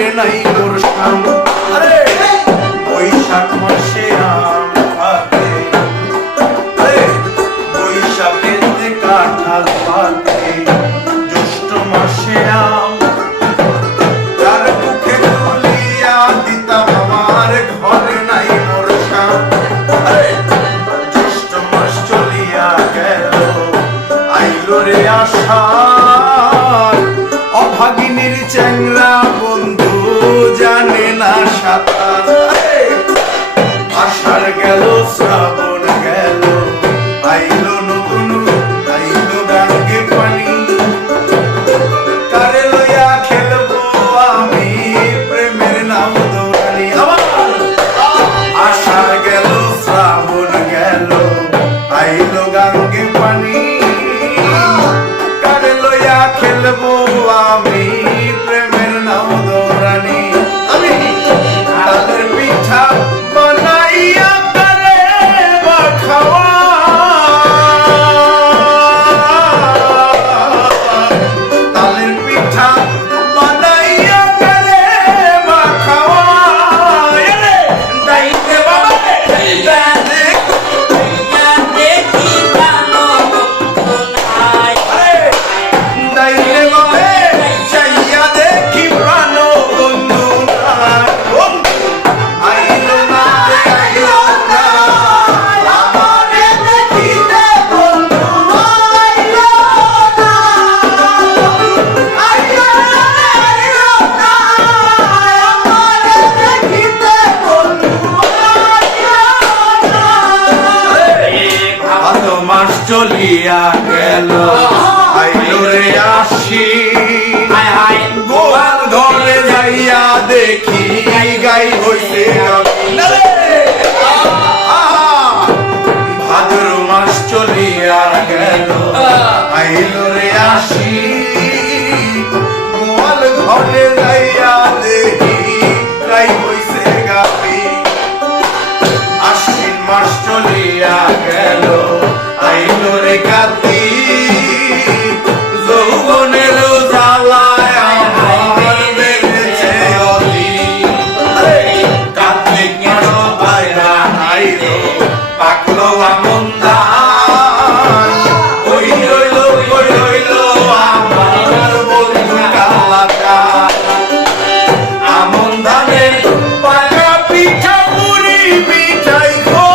ঘরে নাই মোর শাম। আরে বৈশাখ মাসে আম পাকে, বৈশাখেতে কাঁঠাল পাকে, জ্যৈষ্ঠ মাসে আম তার মুখে তুলিয়া দিতাম আমার ঘরে নাই মোর শাম। আরে জ্যৈষ্ঠ মাস চলিয়া গেল আইলো রে আষাঢ়, অভাগিনীর চ্যাংরা বন্ধু জানে না সাঁতার। আষাঢ় গেল শ্রাবণ গেল আইলো নতুন আইলো গাঙ্গে পানি, কারে লইয়া খেলবো আমি প্রেমের নাম দৌড়ানি। আমার আষাঢ় গেল শ্রাবণ গেল আইলো গাঙ্গে পানি, কারে লইয়া খেলবো আমি প্রেমের নাম দৌড়ানি। আমি তাদের পিঠা বানাইয়া কারে বা খাওয়া, তাদের পিঠা বানাইয়া কারে বা খাওয়া। দাইতে বাবা দাইতে বাবা চাইয়া দেখি প্রাণ বন্ধু নাই। আইলো না রে আইলো না আমারে দেখিতে বন্ধু, আইলো না আইলো না আমারে দেখিতে বন্ধু, ভাদ মাস চলিয়া গেল আইলো রে আশ্বিন, গোয়াল ঘরে যাইয়া দেখি গাই হইতে ভাদ্র মাস চলিয়া গেল আইলো রে আশ্বিন, গোয়াল ঘরে যাইয়া দেখি গাই হইছে গাবি। আশ্বিন মাস চলিয়া গেল আইলো রে কার্তিক, যৌবনের জ্বালায় আমার বেড়েছে অধিক। কার্তিক মাস বাইরা আইলো পাকলো আমন ধান, ওই রইল আমার বন্ধু কালাকার। আমন ধানের পাকা পিঠা মুড়ি পিঠাই খো,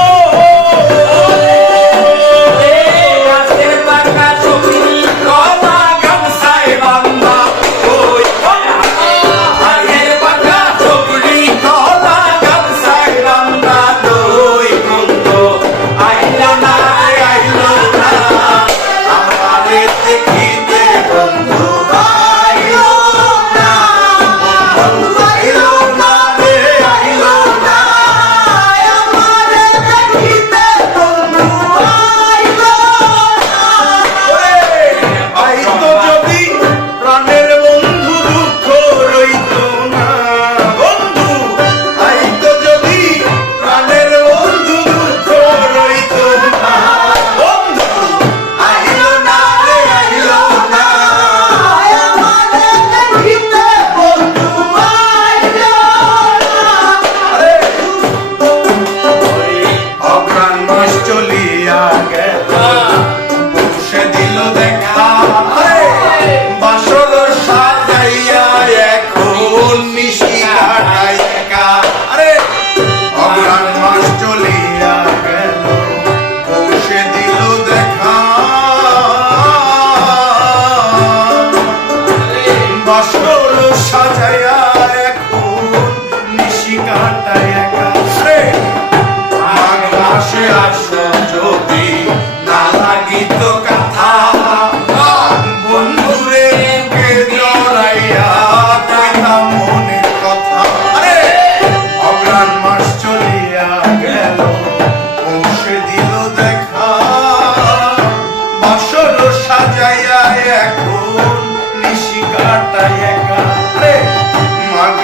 কলা গামছায় বান্ধা ওই, আগের পাকা চুপড়ি কলা গামছায় বান্ধা দই বন্ধ। আইলো না আইলো না আমারে দেখিতে বন্ধু, আইলো না আইলো না রে আইলো না আমারে দেখিতে বন্ধু, আইলো না। আইতো যদি প্রাণের বন্ধু দুঃখ রইতো না বন্ধু, আইতো যদি প্রাণের বন্ধু দুঃখ রইতো না বন্ধু, আইলো না রে আইলো না আমারে দেখিতে বন্ধু, আইলো না। আরে অঘ্রাণ মাস চলিয়া গেল পৌষে দিল দেখা, বাসর সাজাইয়া এখন নিশি কাটাই একা। আরে অঘ্রাণ মাস চলিয়া গেল পৌষে দিল দেখা, বাসর সাজাইয়া এখন নিশি কাটাই একা। আরে মাঘ মাসে আসো যদি না লাগিত কথা, বন্ধুরে বুকে জড়াইয়া কইতাম মনের কথা। আরে অঘ্রাণ মাস চলিয়া গেল পৌষে দিল দেখা, বাসর সাজাইয়া এখন নিশি কাটাই একা। আরে মাঘ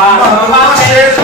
ভালোবাসে